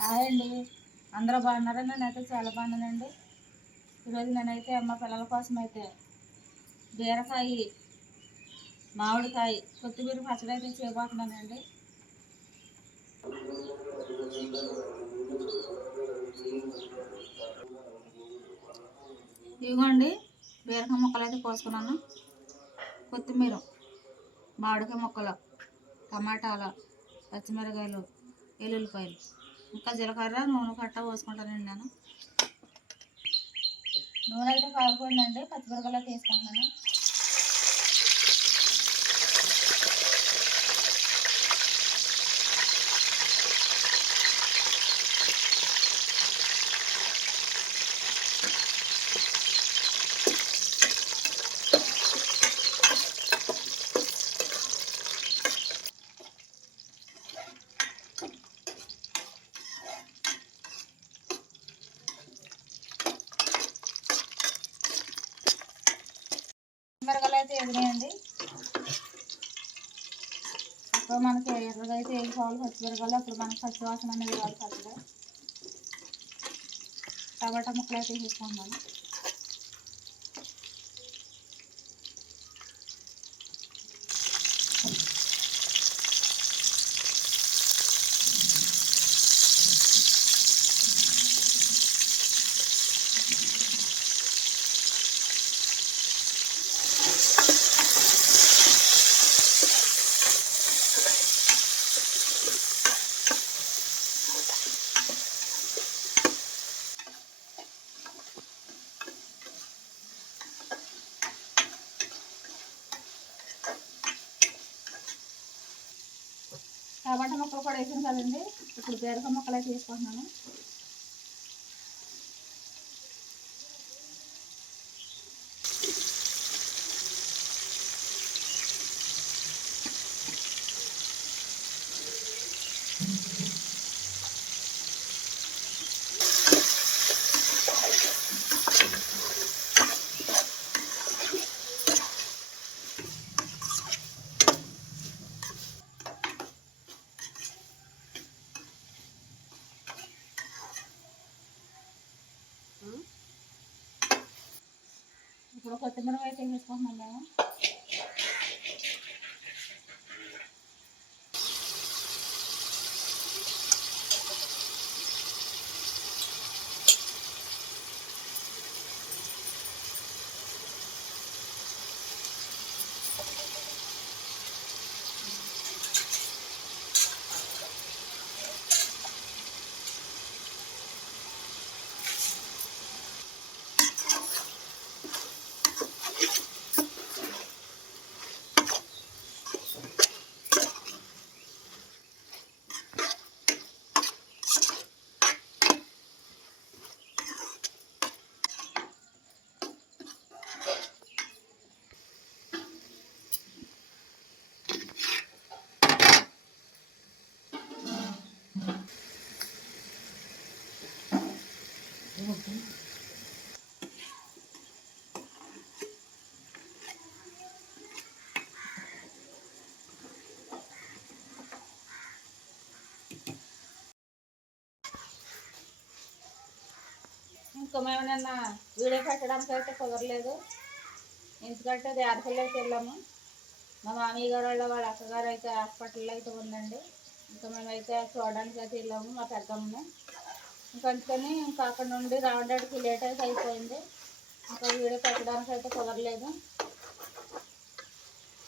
Hi అండి అందరూ బాగున్నారా నేనైతే చాలా బాగున్నానండి. ఈరోజు నేనైతే మా పిల్లల కోసం అయితే బీరకాయ మామిడికాయ కొత్తిమీర పచ్చడి అయితే చేయబోతున్నానండి. ఇదిగోండి బీరకాయ ముక్కలు అయితే కోసుకున్నాను. కొత్తిమీర మామిడికాయ ముక్కలు టమాటాలు పచ్చిమిరకాయలు ఎల్లుల్లిపాయలు. ఇంకా జీలకర్ర నూనె కట్ట పోసుకుంటానండి నేను. నూనె అయితే కాకపోయిందండి పచ్చిమిరపకాయలు అయితే వేసుకుంటున్నాను అప్పుడు మనకి ఎర్రగా అయితే కావాలి పచ్చిమిరకాయలు అప్పుడు మనకి పచ్చి వాసన అనేది కావాలి పచ్చగా టమాటా ముక్కలు అయితే తీసుకుంటాను టమాటా కూడా వేసాను కదండి ఇప్పుడు బీరకాయ ముక్కలు అయితే వేసుకుంటున్నాను ఇప్పుడు కొత్తిమీర అయితే వేసుకుంటున్నాం మేము ఇంకా మేము నిన్న వీడియో పెట్టడానికి అయితే కుదరలేదు. ఎందుకంటే అది ఆడపిల్లకి వెళ్ళాము. మా మామయ్య గారు వాళ్ళ వాళ్ళ అక్కగారు అయితే హాస్పిటల్లో అయితే ఉందండి. ఇంకా మేమైతే చూడడానికి అయితే వెళ్ళాము మా పెద్దమ్మని. ఇంకా అందుకని ఇంకా అక్కడ నుండి రావడానికి లేట్ అయితే అయిపోయింది. ఇంకా వీడియో పెట్టడానికి అయితే కుదరలేదు.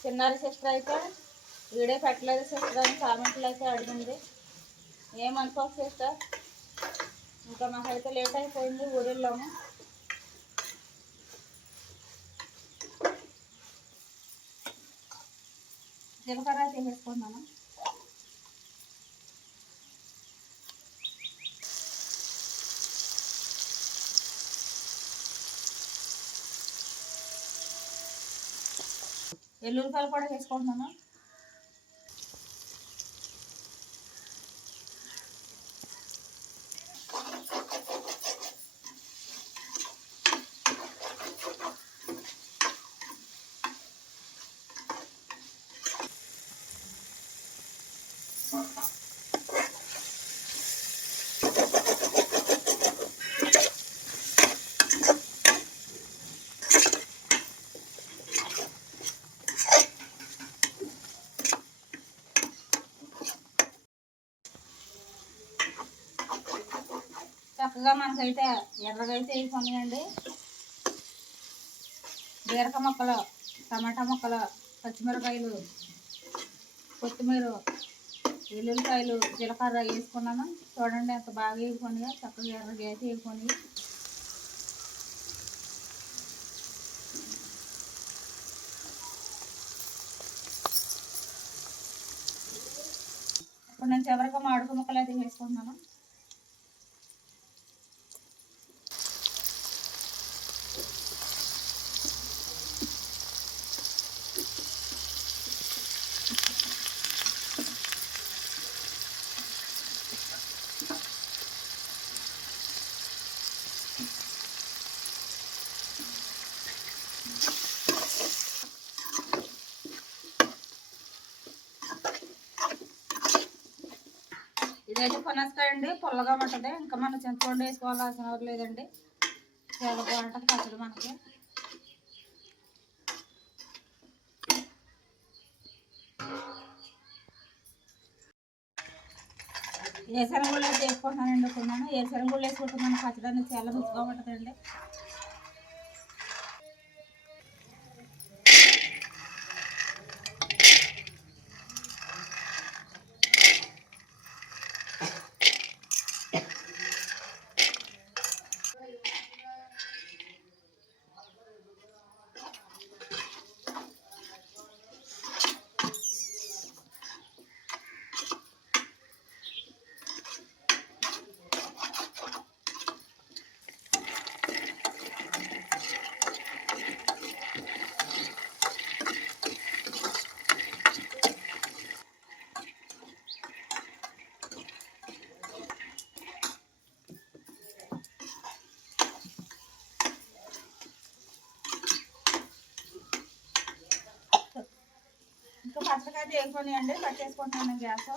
చిన్నారి సిస్టర్ అయితే వీడియో పెట్టలేదు సిస్టర్ అని కామెంట్లు అయితే అడిగింది. ఏమనుకోక సిస్టర్? ఇంకా మాకైతే లేట్ అయిపోయింది ఊరిలోము జీలకర్ర తీసేసుకుంటున్నాను ఎల్లుల్లిపాయలు కూడా వేసుకుంటున్నాను చక్కగా మనకైతే ఎర్రగైతే వేసుకున్నాయండి బీరక మొక్కలు టమాటా మొక్కలు పచ్చిమిరపాయలు కొత్తిమీర వెల్లుల్లిపాయలు జీలకర్ర వేసుకున్నాను చూడండి అంత బాగా వేయకుండా చక్కగా ఎర్రగా అయితే వేసుకొని ఇప్పుడు నేను చివరిగా మాడుకు ముక్కలు అయితే వేసుకుంటున్నాను. ఇదైతే పనసకాయ అండి పుల్లగా ఉంటుంది ఇంకా మనం చింతపండు వేసుకోవాల్సిన అవసరం లేదండి. చాలా బాగుంటుంది పచ్చడి మనకి. ఏ సరంగుళ్ళు వేసుకుంటున్నానండి. కొన్నాను ఏ సరంగుళ్ళు వేసుకుంటున్నాను పచ్చడి అనేది చాలా రుచిగా ఉంటుందండి ఇంకా పచ్చడికాయ అయితే వేసుకొని అండి కట్ చేసుకుంటున్నాను గ్యాస్.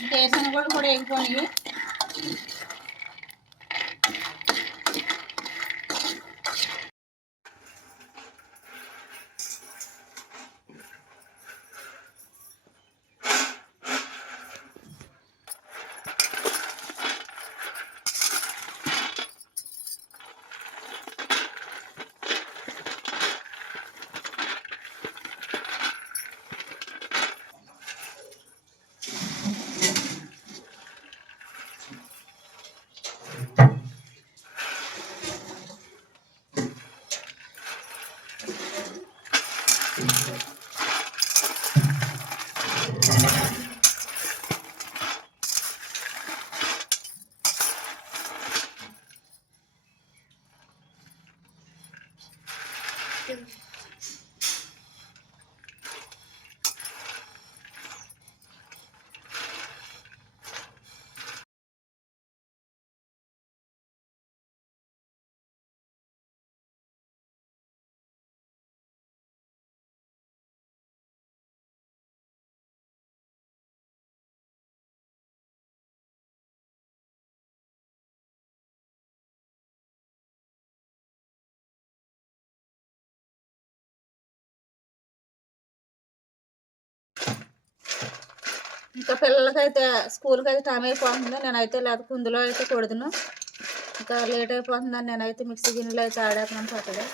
ఇంకా వేసిన కూడా కూడా వేసుకొని ఇంకా పిల్లలకైతే స్కూల్కి అయితే టైం అయిపోతుంది. నేనైతే లేకపోతే కుందులో అయితే కొడుదును ఇంకా లేట్ అయిపోతుందని నేనైతే మిక్సీ గిన్నెలో అయితే ఆడేస్తున్నాను పచ్చడి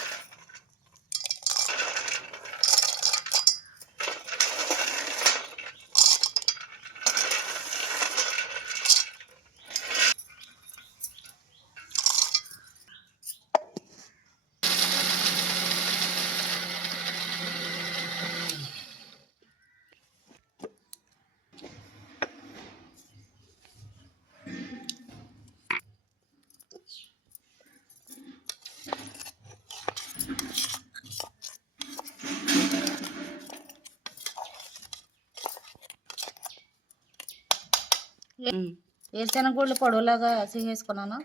వేరుశెనగ గుళ్ళు పొడవులాగా వేసుకున్నాను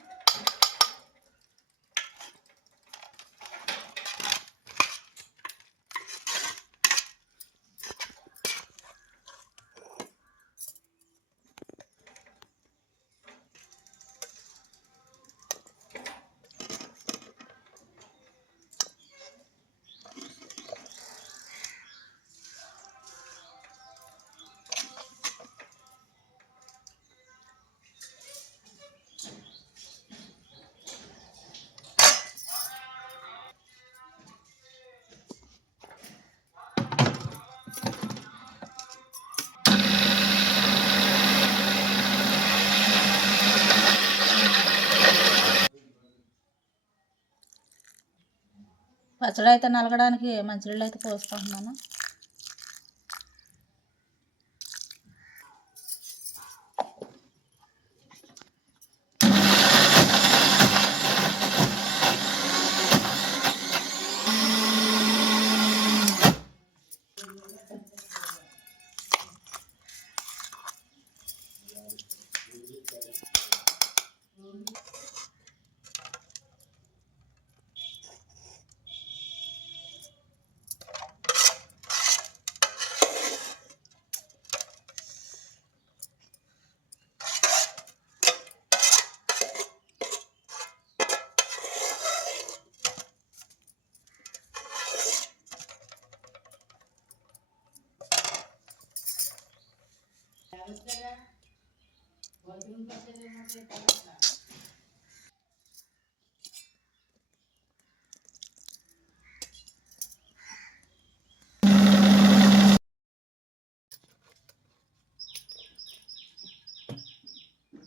పచ్చడి అయితే నలగడానికి మంచినీళ్ళు అయితే పోసుకుంటున్నాను.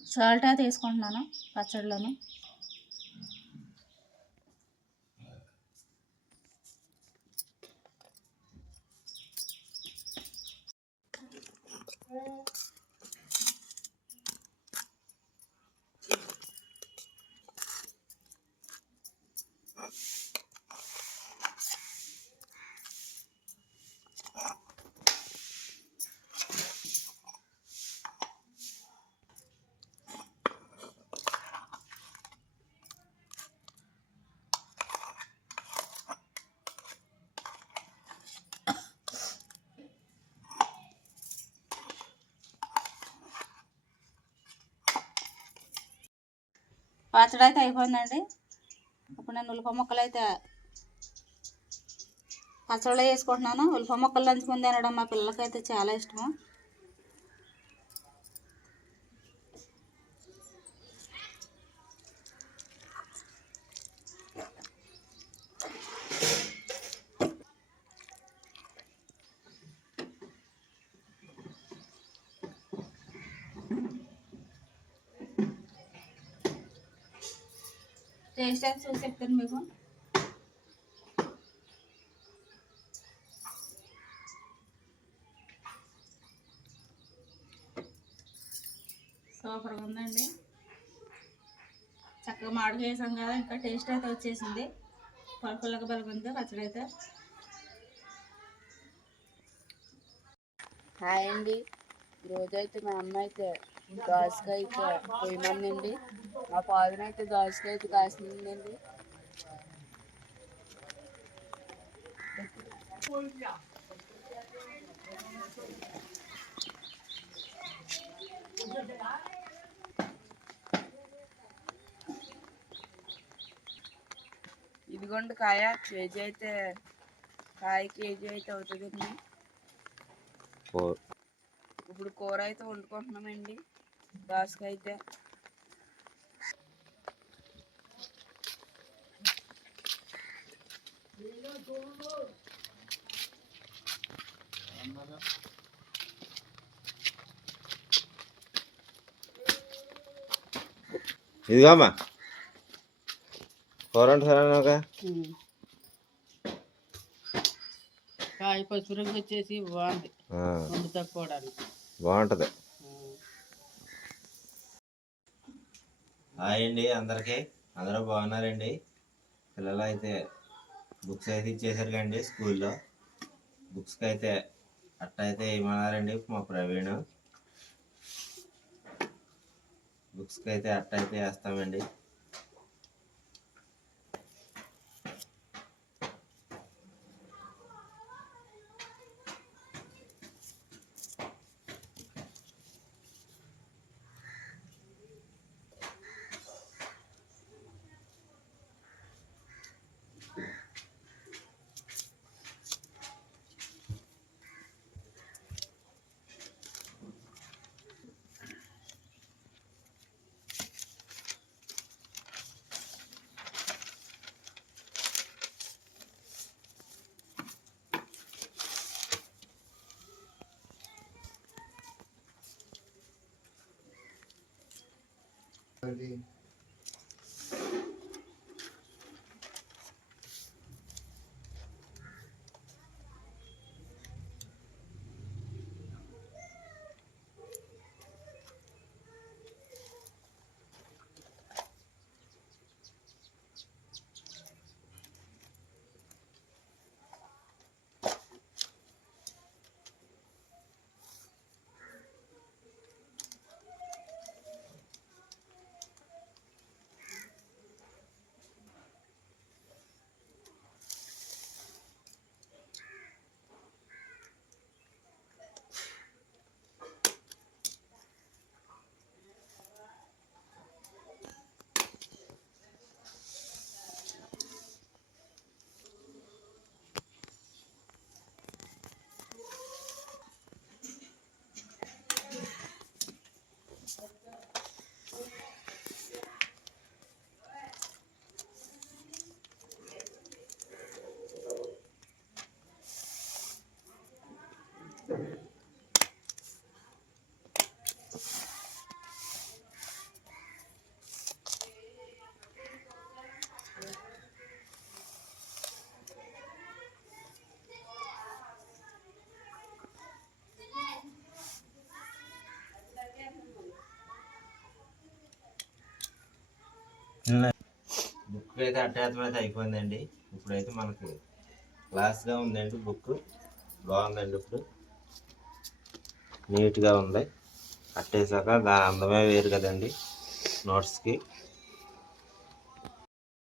సాల్ట్ తీసుకుంటున్నాను వేసుకుంటున్నాను పచ్చడిలోను పచ్చడి అయితే అయిపోయిందండి. ఇప్పుడు నేను ఉల్లిప మొక్కలు అయితే పచ్చడిలో వేసుకుంటున్నాను ఉల్లిప మొక్కలు దంచుకుని తినడం మా పిల్లలకైతే చాలా ఇష్టము. టేస్ట్ అయితే చూసి చెప్తాను మీకు సూపర్గా ఉందండి చక్కగా మామిడికాయ వేసాం కదా ఇంకా టేస్ట్ అయితే వచ్చేసింది. పలుపుల్లగా పలుకుంది పచ్చడి అయితే. హాయ్ అండి. రోజైతే మా అమ్మ అయితే దోసకాయ పోయమందండి మా ఫాదర్ అయితే దోసకాయ అయితే కాసిందండి ఇదిగోండి కాయ కేజీ అయితే కాయ కేజీ అయితే అవుతుందండి. ఇప్పుడు కూర అయితే వండుకుంటున్నామండి. దోసకాయ అయితే. ఇదిగో అమ్మా. కూర అంటారా ఒక కాయ పసుపు రంగు వచ్చేసి బాగుంది. బాగుంటుంది. హాయ్ అండి అందరికీ. అందరూ బాగున్నారండి. పిల్లలు అయితే బుక్స్ అయితే ఇచ్చేసారు కండి స్కూల్లో. బుక్స్కి అయితే అట్ట అయితే ఏమన్నారండి మా ప్రవీణ్? బుక్స్కి అయితే అట్ట అయితే వేస్తామండి. Seventeen. బుక్ అయితే అట్టేతం అయితే అయిపోయిందండి. ఇప్పుడైతే మనకి క్లాస్గా ఉందండి బుక్. బాగుందండి ఇప్పుడు. నీట్గా ఉంది. అట్టేసాక దాని అందమే వేరు కదండి. నోట్స్కి.